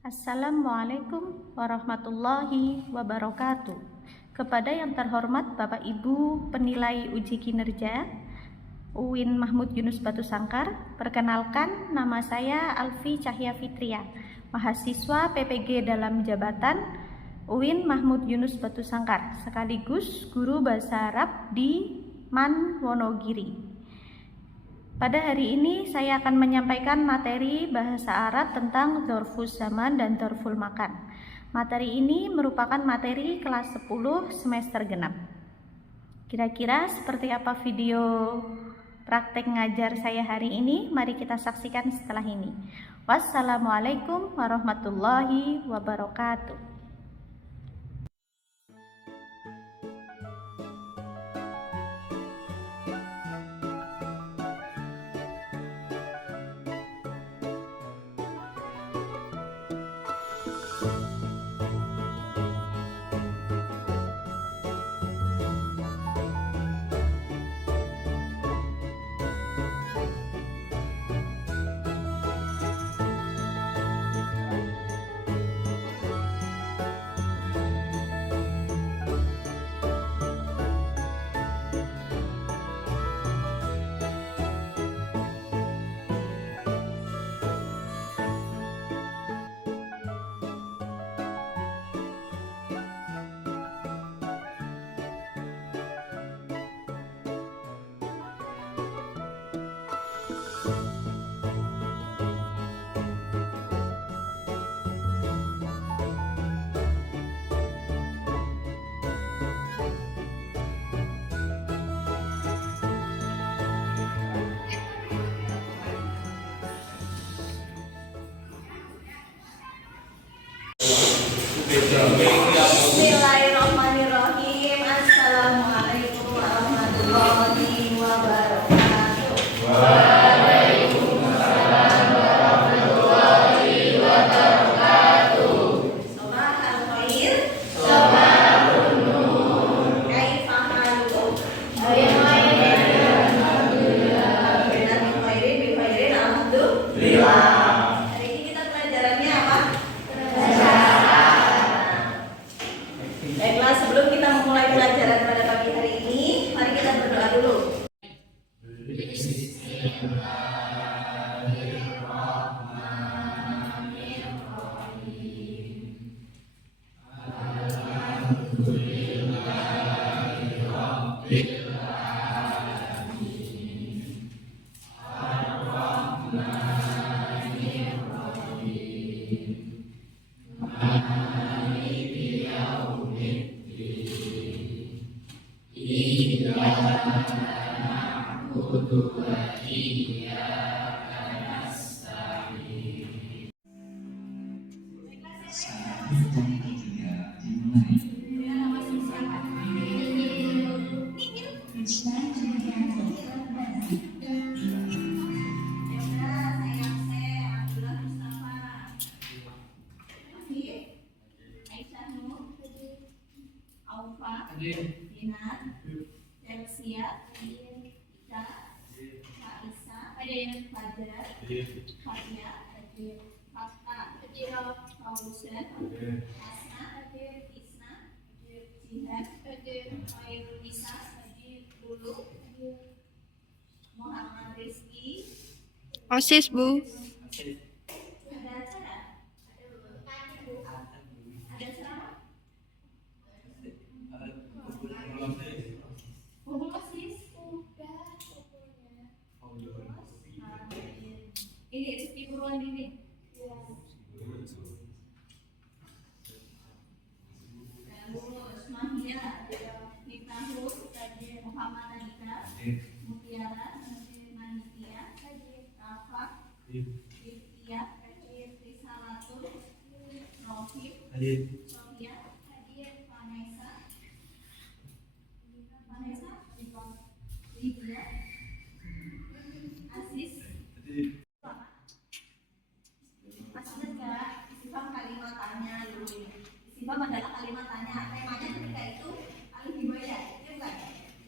Assalamualaikum warahmatullahi wabarakatuh. Kepada yang terhormat Bapak Ibu penilai uji kinerja UIN Mahmud Yunus Batu Sangkar, perkenalkan nama saya Alfi Cahya Fitria, mahasiswa PPG dalam jabatan UIN Mahmud Yunus Batu Sangkar, sekaligus guru bahasa Arab di MAN Wonogiri. Pada hari ini saya akan menyampaikan materi bahasa Arab tentang dzarfuz zaman dan dzarful makan. Materi ini merupakan materi kelas 10 semester genap. Kira-kira seperti apa video praktek ngajar saya hari ini? Mari kita saksikan setelah ini. Wassalamualaikum warahmatullahi wabarakatuh. Bismillahirrahmanirrahim. Assalamualaikum warahmatullahi wabarakatuh. Waalaikumsalam warahmatullahi wabarakatuh. Sabahal khair. Sabahun nur. Kaifa halukum? Alhamdulillah. Bi khairin alhamdulillah. Hari ini kita pelajarannya apa? Baiklah, sebelum kita memulai pelajaran pada pagi hari ini, mari kita berdoa dulu. Dinar, Elsia, Ika, Raisa, Fajar, Fatia, Fakta, Pausen, Asna, Isna, Jihan, Khairul Nisa, Lulu, Muhammad Rizki. OSIS, Bu. Ada acara? Ada ceramah? Ini seperti buruan ini. Lulus Mahia, Miftahul, Muhammad Andika, Mutiara, Manitia, Rafa, Iftia, Risalatul, Rofif, Sofia, Vanessa, Lydia, Aziz. Masih ingat istifham kalimat tanya dulu ini. Istifham adalah kalimat tanya. Temanya ketika itu alif himayah, itu bukan?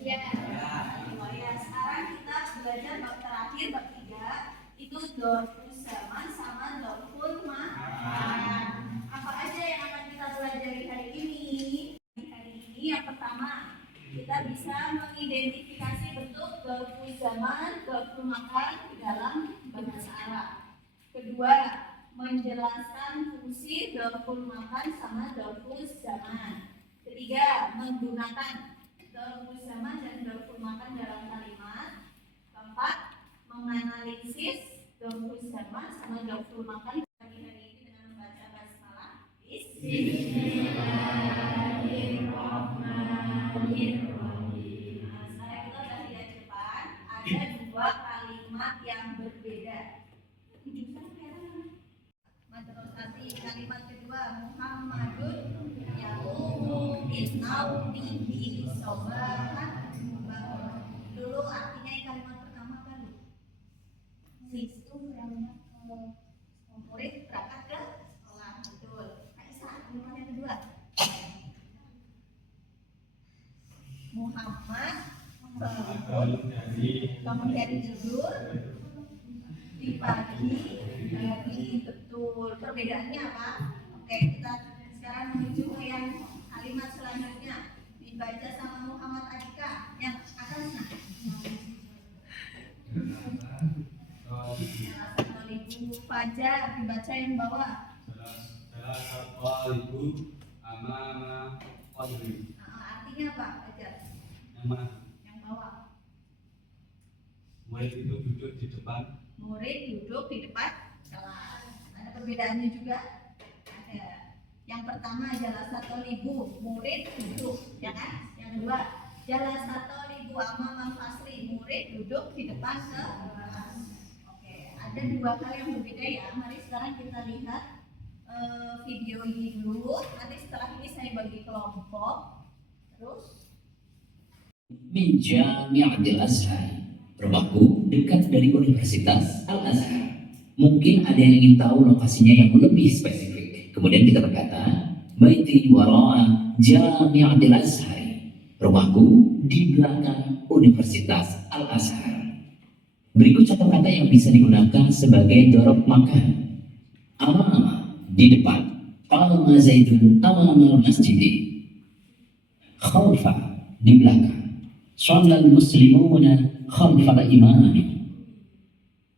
Iya. Alif himayah. Sekarang kita belajar bab terakhir, bab 3. Itu dzarfuz zaman sama dzarful makan. zaman, dorful makan di dalam bahasa Arab. Kedua, menjelaskan fungsi dorful makan sama dorful zaman. Ketiga, menggunakan dorful zaman dan dorful makan dalam kalimat. Keempat, menganalisis dorful zaman sama dorful makan pagi hari ini dengan membaca basmalah. Bismillahirrahmanirrahim. Sekarang kita sudah lihat di depan ada dua kalimat yang berbeda. Terus kalimat kedua, Muhammadun yaqumu binnautihi sobahan. Dulu artinya kalimat pertama kan itu murid berangkat ke sekolah, betul. Aisyah, kalimat yang kedua, Muhammad kemudian tidur di pagi hari, betul. Perbedaannya apa? Oke, kita sekarang menuju ke yang kalimat selanjutnya. Dibaca sama Muhammad Adika yang atasnya. Ibu Fajar dibaca yang bawah. Artinya apa, Fajar? Yang bawah. Murid itu duduk di depan. Murid duduk di depan kelas. Ada perbedaannya juga? Ada. Yang pertama adalah satu libu, murid duduk, ya kan? Yang kedua, jalan satu libu amam fasli, murid duduk di depan kelas. Oke, ada dua hal yang berbeda ya. Mari sekarang kita lihat video ini dulu. Nanti setelah ini saya bagi kelompok. Terus Min Jami'atil Azhar, rumahku dekat dari Universitas Al-Azhar. Mungkin ada yang ingin tahu lokasinya yang lebih spesifik. Kemudian kita berkata, Baiti wara'a Jami'atil Azhar, rumahku di belakang Universitas Al-Azhar. Berikut contoh kata yang bisa digunakan sebagai dorob makan. Amama, di depan. Qama Zaidun amama masjidi. Khalfa, di belakang. Shallal muslimuna khalfal imami.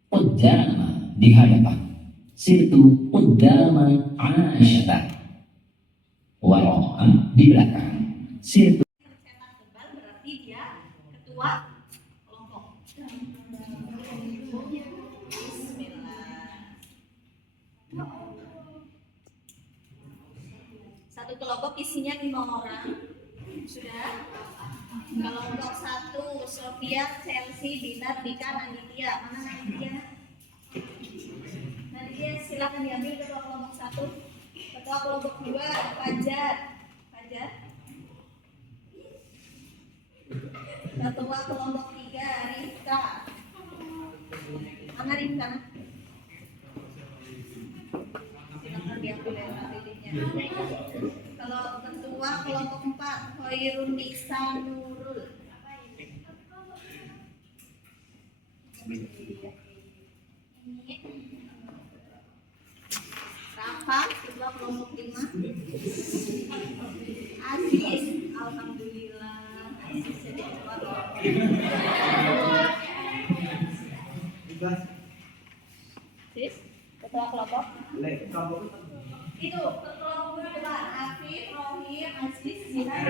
Qaddama, di hadapan. Sirtu qaddama Aisyah. Wara'a, di belakang. Sirtu cetak tebal berarti dia ketua kelompok. Bismillah. Satu kelompok isinya 5 orang. Sudah. Kelompok 1, Sofia, Chelsea, Dinar, Dika, Nanditya. Mana Nanditya? Nanditya silakan diambil ketua kelompok 1. Ketua kelompok 2, Fajar. Fajar. Ketua kelompok 3, Rifka. Mana Rifka? Silakan diambil ya Nanditya. Kalau ketua kelompok 4, Khairun Nisa Nurul. Rafa, ketua kelompok 5. Aziz, alhamdulillah. Aziz jadi ketua kelompok. Aziz, ketua kelompok. Itu kelompok kedua, Afif, Rohim, Aziz, Zinar,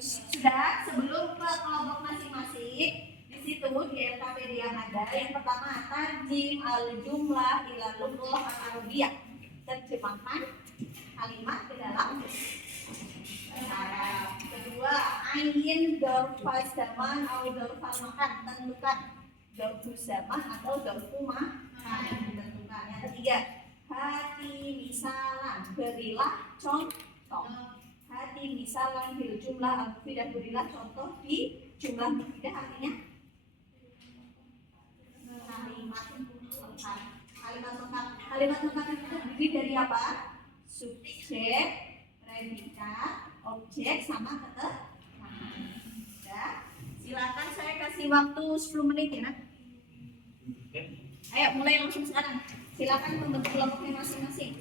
sudah. Sebelum ke kelompok masing-masing, di situ di RKPD yang ada, yang pertama tarjim al-jumlah ila lughah al-arabiyah, terjemahkan kalimat ke dalam bahasa Arab. Kedua, ayin dorfal zaman atau dorfal makan, tentukan dorful zaman atau dorful makan, tentukan. Yang ketiga, hati misalan, berilah contoh. Hati misalan bil jumlah al-mufidah, berilah contoh di jumlah mufidah, artinya kalimat lengkap. Kalimat lengkap itu terdiri dari apa? Subjek, predikat, objek, sama keterangan. Ya, silakan saya kasih waktu 10 menit ya. Ayo mulai langsung sekarang. Silakan membentuk kelompoknya masing-masing.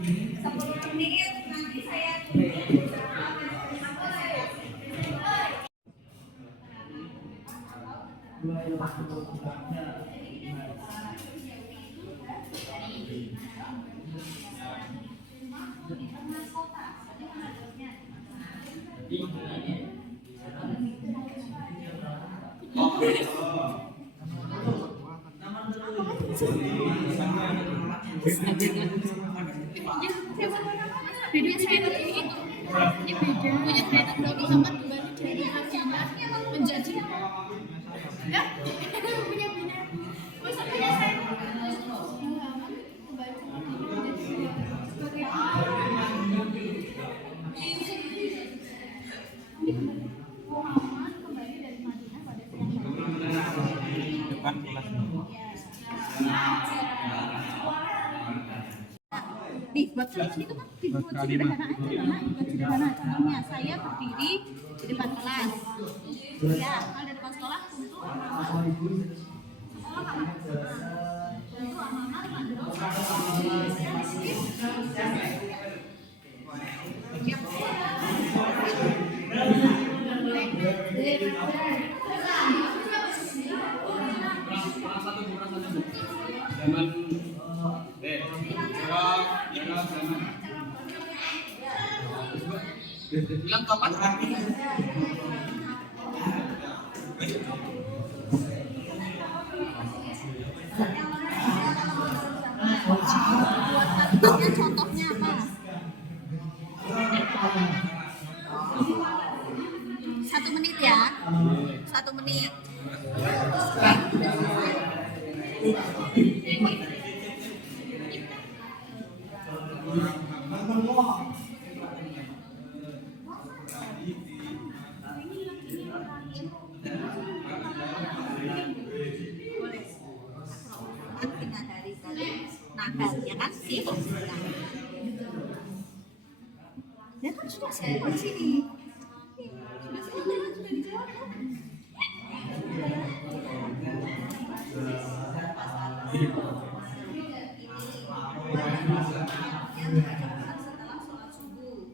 10 menit nanti saya tunjuk Punya saya itu ini beda. Punya saya itu Nabi Muhammad berarti dari Madinah menjadi ya punya masa punya saya nih buat kalian itu kan dibuat sederhana aja Mama, buat sederhana. Contohnya saya berdiri di depan kelas ya, kalau di depan sekolah untuk bilang kapan contohnya apa? 1 menit ya, 1 menit. Nakal ya kan sih? Ya kan sudah saya di sini. Sudah dijawab kan? Setelah sholat subuh.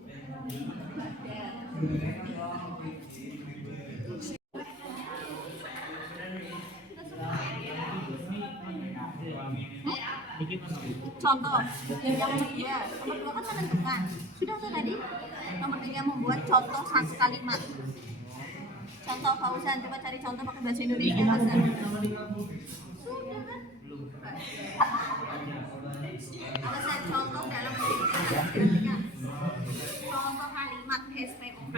Contoh yang kedua kan menentukan. Sudah tuh tadi. Nomor 3 membuat contoh 1 kalimat. Contoh Fauzan, coba cari contoh pakai bahasa Indonesia Hasan. Sudah kan? Kalau saya contoh dalam kira-kira contoh kalimat SPOK.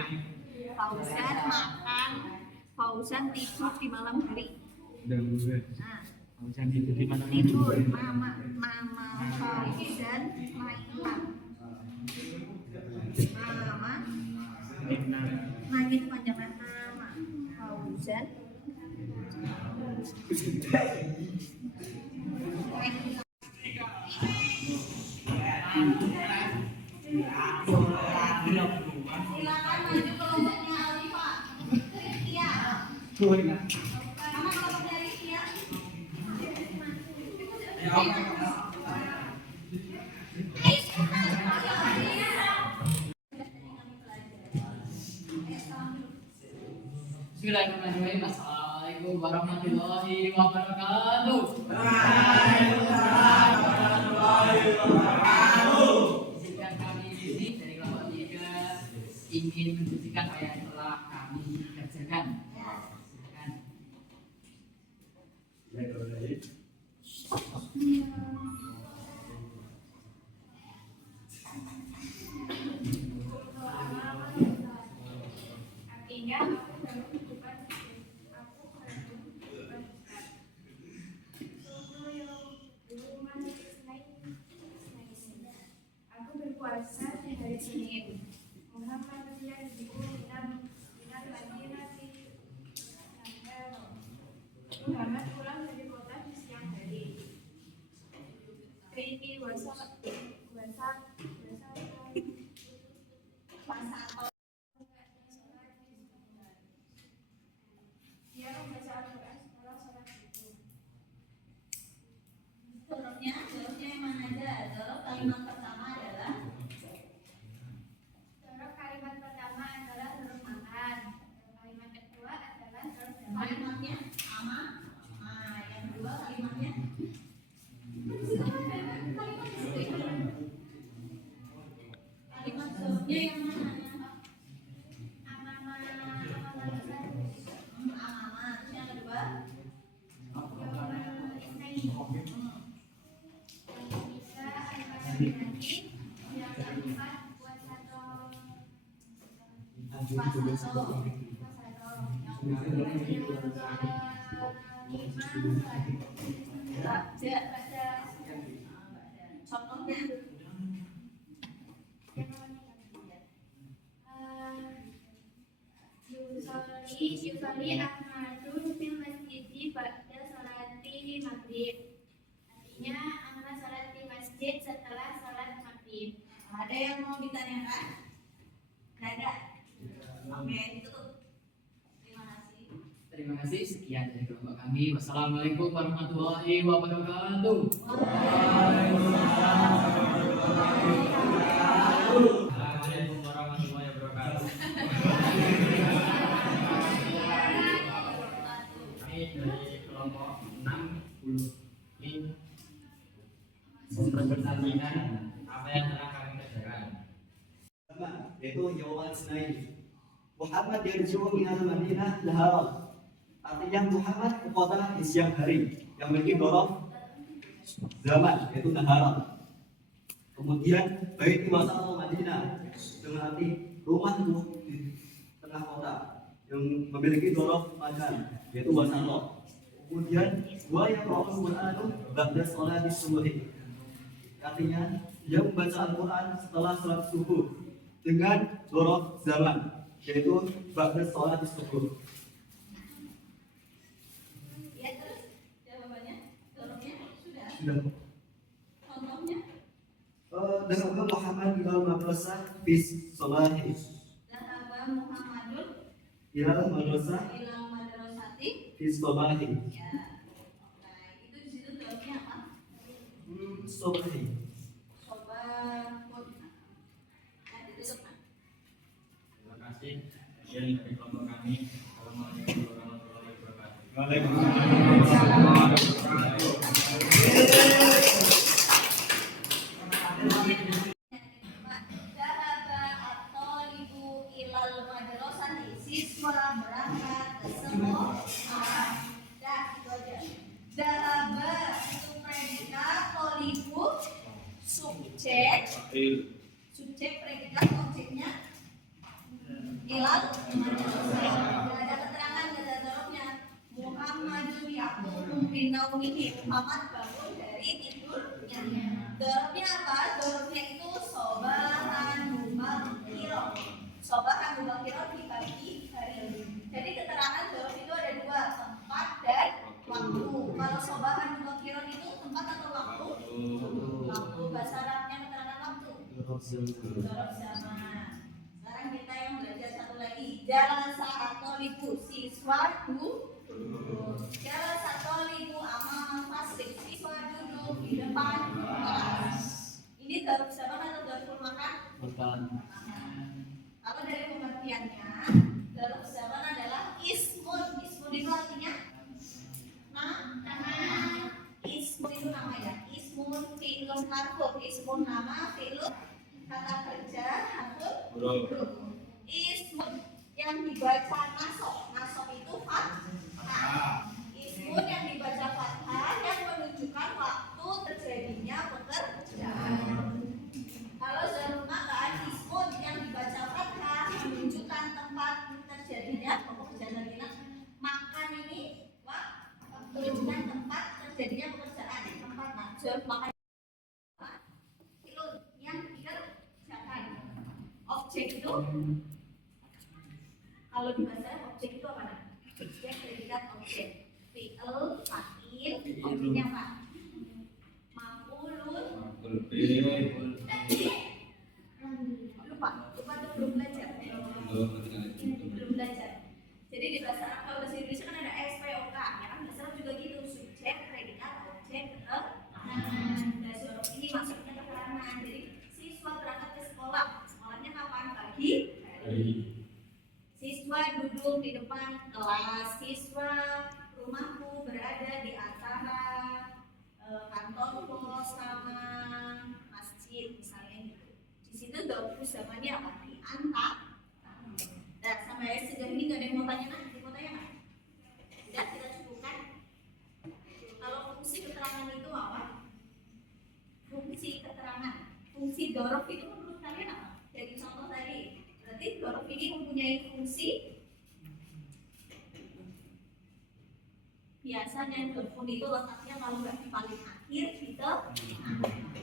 Fauzan makan, Fauzan tidur di malam hari. Nah, tidur, mama Fauzan mainan. Mama nangis panjangan mama Fauzan. Silakan maju kelompoknya Alifa. Iya. Mama kelompok dari Tia. Bismillahirrahmanirrahim. Assalamualaikum warahmatullahi wabarakatuh. Izinkan kami di sini dari kelompok 3 ingin menunjukkan apa yang telah kami kerjakan. Silakan. Artinya aku berpuasa di hari Senin. Muhammad Muhammad pulang dari kota di siang hari. Ini puasa dia membaca Al-Quran setelah sholat subuh. Jawabnya yang mana aja? Jawab kalimat pertama adalah Huruf kalimat pertama adalah huruf makan. Kalimat kedua adalah huruf jamak. kalimatnya sama. Contohnya Yusoli Ahmadu fil masjidi ba'da sholati maghrib. Artinya Ahmad sholat di masjid setelah sholat maghrib. ada yang mau ditanyakan? Nggak ada. Oke, ditutup. Terima kasih. Terima kasih, sekian dari kelompok kami. Wassalamualaikum warahmatullahi wabarakatuh. Assalamualaikum warahmatullahi wabarakatuh. Kami dari kelompok 60 ini mempresentasikan apa yang telah kami kerjakan. yaitu Yawmal Isnain. Muhammad yarji'u minal Madinah laharam. Artinya Muhammad ke kota di siang hari yang memiliki dhorof zaman yaitu naharam. Kemudian bait wasal Madinah dengan arti rumah di tengah kota yang memiliki dhorof makan yaitu wasal. Kemudian wa yaqra'ul Qur'anu ba'da sholati subuh. Artinya dia membaca Al-Quran setelah sholat subuh dengan dhorof zaman yaitu ba'da sholat subuh. Ya, terus jawabannya, dorongnya sudah. Sudah. Contohnya, Dahaba Muhammad ilal madrasah bis solahi. Zahaba Muhammadun Ilal madrasah ilal madrasati. bis solahi. Ya, oke. Itu di situ dorongnya apa? Solahi. Sobahun. Nah, ditutup. Terima kasih. Sekian dari kelompok kami. Assalamualaikum warahmatullahi wabarakatuh. Dahaba at-thalibu ilal madrasati. Siswa berangkat ke sekolah. Dah, itu aja. Dahaba itu predikat, thalibu subjek. Subjek predikat, objeknya ilal madrasah. Ada keterangan kata dorobnya. Muhammadun yaqumu min naumihi. Muhammad bangun dari tidurnya. Dorobnya apa? Dorobnya itu sobahan mubakiro. Sobahan mubakiro di pagi hari. Jadi keterangan dorob itu ada dua, tempat dan waktu. Kalau sobahan mubakiro itu tempat atau waktu? Waktu. Bahasa Arabnya keterangan waktu. Dorob zaman. Sekarang kita yang belajar satu lagi. Jalan saat tolibu siswa jalan saat tolibu amal fasik. Siswa duduk di depan kelas. Ini dorob zaman atau dorob makan? Bukan. Kalau dari pengertiannya, dorob zaman adalah ismun. Ismun itu artinya nama. Ismun itu nama ya. Ismun fi'lun harfun. Ismun nama, fi'lun kata kerja, harfun huruf. Ismun yang dibaca nasab. Nasab itu fathah. Ismun yang dibaca fathah yang menunjukkan waktu terjadinya pekerjaan. Kalau zarul makan, ismun yang dibaca fathah menunjukkan tempat terjadinya pekerjaan. Makan ini menunjukkan tempat terjadinya pekerjaan. Tempat zarul makan itu yang dikerjakan. Objek itu kalau di bahasa objek itu apa? Objek predikat objek. Fi'il, fa'il, objeknya apa? Maf'ulun. Lupa tuh belum belajar. Belum belajar. Jadi di bahasa Arab kalau bahasa Indonesia kan ada SPOK, ya kan bahasa Arab juga gitu, subjek, predikat, objek, dan suruh ini maksudnya keterangan. Jadi siswa berangkat ke sekolah, sekolahnya kapan? Pagi hari. Siswa duduk di depan kelas. Siswa rumahku berada di antara kantor pos sama masjid misalnya gitu. Di situ dorbu zamannya apa? Di antar. Nah, sampai sejauh ini nggak ada yang mau tanya nggak? Mau tanya nggak? Tidak, kita cukupkan. Kalau fungsi keterangan itu apa? Fungsi keterangan, fungsi dorob itu menurut kalian apa? Dari contoh tadi, berarti dorob ini mempunyai fungsi. Biasanya telepon itu letaknya kalau nggak di paling akhir di tengah.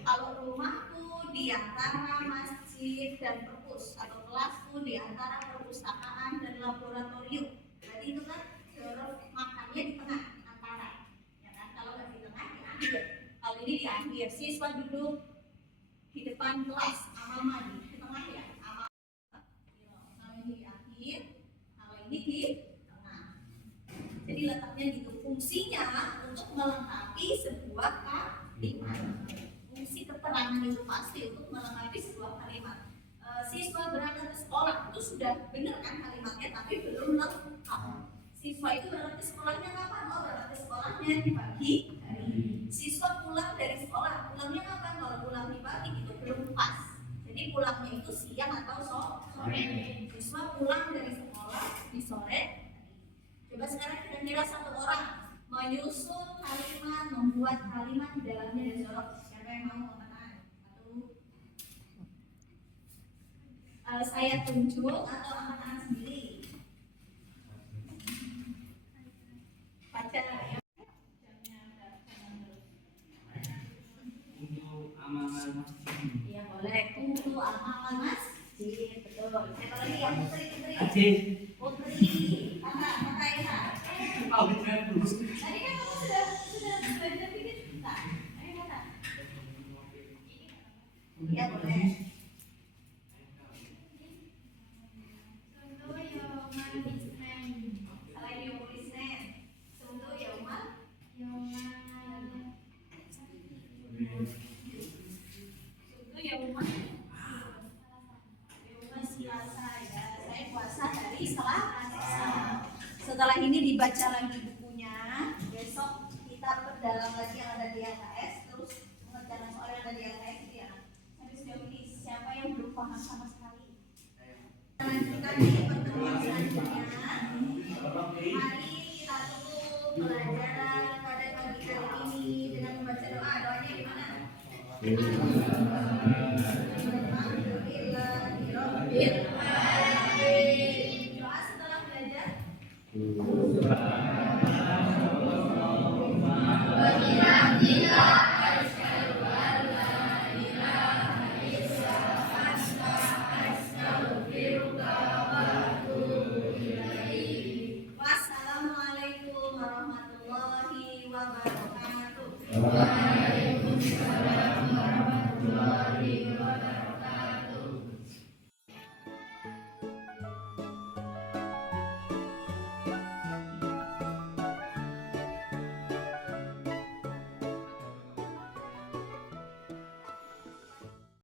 Kalau rumahku di antara masjid dan perpus, atau kelasku di antara perpustakaan dan laboratorium. Berarti itu kan huruf makannya di tengah antara. Ya kan? Kalau nggak di tengah di akhir. Kalau ini di akhir, siswa duduk di depan kelas, amama di tengah ya. Amama. Kalau ini di akhir, kalau ini di tengah. Jadi letaknya gitu. Fungsinya untuk melengkapi sebuah kalimat. Fungsi keterangan itu pasti untuk melengkapi sebuah kalimat. Siswa berangkat ke sekolah itu sudah benar kan kalimatnya, tapi belum lengkap. Siswa itu berangkat ke sekolahnya kapan? Oh, berangkat ke sekolahnya di pagi hari. Siswa pulang dari sekolah, pulangnya kapan? Kalau pulang di pagi itu belum pas. Jadi pulangnya itu siang atau sore. Siswa pulang dari sekolah di sore. Coba sekarang kira-kira satu orang menyusun kalimat, membuat kalimat di dalamnya dari jorok. Siapa yang mau mengatakan? Atau saya tunjuk atau angkat tangan sendiri? Baca ya. Untuk amalan masjid. Iya boleh. Untuk amalan masjid, betul. Siapa lagi yang putri? Aceh. Putri, kakak Eka. Oh, betul. Tadi kan kamu sudah belajar bikin. Nah, ayo kata. Iya boleh. Contoh Yoman Isnen. Selain Yoman Isnen. Contoh Yoman. Contoh Yoman. Yoman Selasa ya. Saya puasa hari Selasa. Setelah ini dibaca lagi bukunya, besok kita perdalam lagi yang ada di LKS, terus mengerjakan soal yang ada di LKS itu ya. Sampai sejauh ini siapa yang belum paham sama sekali? Lanjutkan di pertemuan selanjutnya. Mari kita tutup pelajaran pada pagi hari ini dengan membaca doa. Doanya gimana? Alhamdulillahirobbil